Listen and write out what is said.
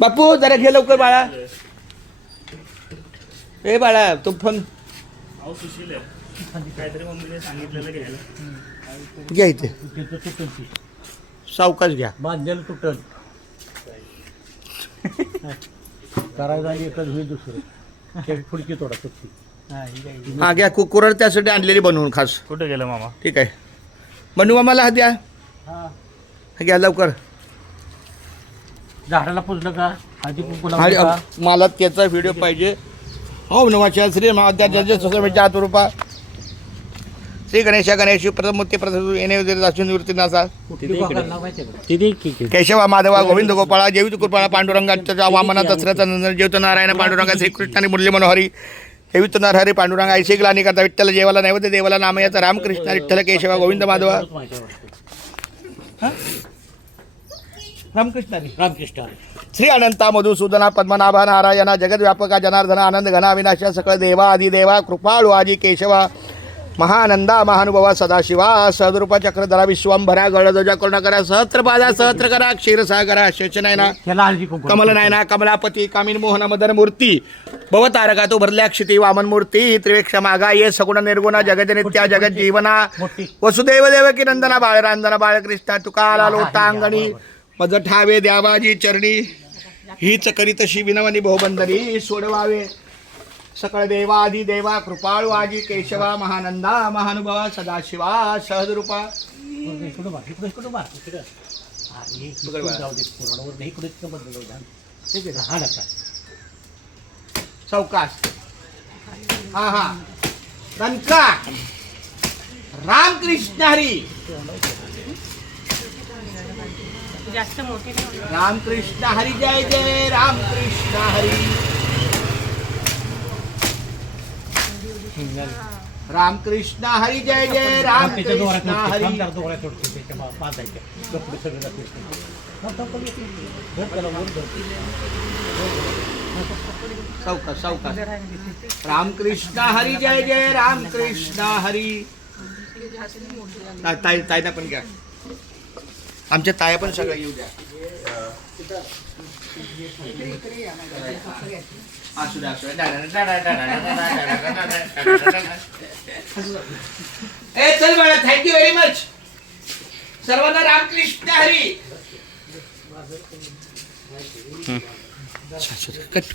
बापू जरा घे लवकर बाळा. ए बाळा तो फोन काहीतरी मम्मीने सांगितलेलं घ्यायला. घ्या इथे सावकाश घ्या. बांधलेलं तुटल करायला आणि एकच होईल दुसरं पुढची तोडा तुटती. हा घ्या कुरड त्यासाठी आणलेली बनवून खास. कुठे गेलं मामा? ठीक आहे बनवू आम्हाला हा द्या. हा घ्या लवकर. झाडाला पुजलं का आधी कुंकू आणि लावलं का? मला त्याचा व्हिडिओ पाहिजे. हो नमाच्या श्री महात्याच्या सोसायटीच्या आतरूपा श्री गणेशा गणेश प्रथमूर्ती प्रथम येणे निवृत्ती नासा कुठली बघायला माहिती आहे का? केशवा माधवा गोविंद गोपाळा जेवित कृपाळा पांडुरंगाच्या वामना दसऱ्याचा नंदन जेवत नारायण पांडुरंगा श्रीकृष्णाने मुरली मनोहरी जेवित नरहरी पांडुरंगा ऐशी ग्लानी करता विठ्ठल जेवाला नैवेद्य देवाला नामयाचा रामकृष्ण विठ्ठल केशवा गोविंद माधवा रामकृष्ण श्री अनंता मधुसूदना पद्मनाभा नारायणा जगद्व्यापका जनार्दन आनंद घना विनाशा सकळ देवा आदिदेवा कृपाळू आजी केशवा महानंदा महानुभवा सदाशिवा सहद्रूपा चक्रधरा विश्वंभरा गळध्वजा करुणाकरा सहस्त्रपादा सहस्त्रकरा क्षीरसागरा शेषनयना त्याला हळदी कुंकू कमलनयना कमलापती कामिन मोहन मदन मूर्ती भवतारका तो भरल्याक्षिती वामन मूर्ती त्रिवेक्ष मागा ये सगुण निर्गुणा जगजनित्या जगत जीवना मोठी वसुदेव देवकी नंदना बाळरांजना बाळकृष्णा तुकाला लोटांगणी मज ठावे द्यावाजी चरणी हीच करीतशी विनवनी बहुबंधनी सोडवावे सकळ देवादी देवा कृपाळू आजी केशवा महानंदा महानुभावा सदाशिवा सहजरूपा इकडं बघ इकडं बघ इकडं अरे इकडं जाऊ दे पुराणावर नाही इकडे इतकं बदललं होतं. ठीक आहे हा नका चौकास हा हा कनका रामकृष्ण हरी जास्त मोठे नाही होणार. रामकृष्ण हरी जय जय रामकृष्ण हरी रामकृष्ण हरी जय जय रामकृष्ण हरी चौका चौका रामकृष्ण हरी जय जय रामकृष्ण हरी ताई ताईना पण घ्या आमच्या ताया पण सगळं येऊ द्या असू द्या असू द्या ए चल बाळा थँक्यू व्हेरी मच सर्वांना रामकृष्ण हरी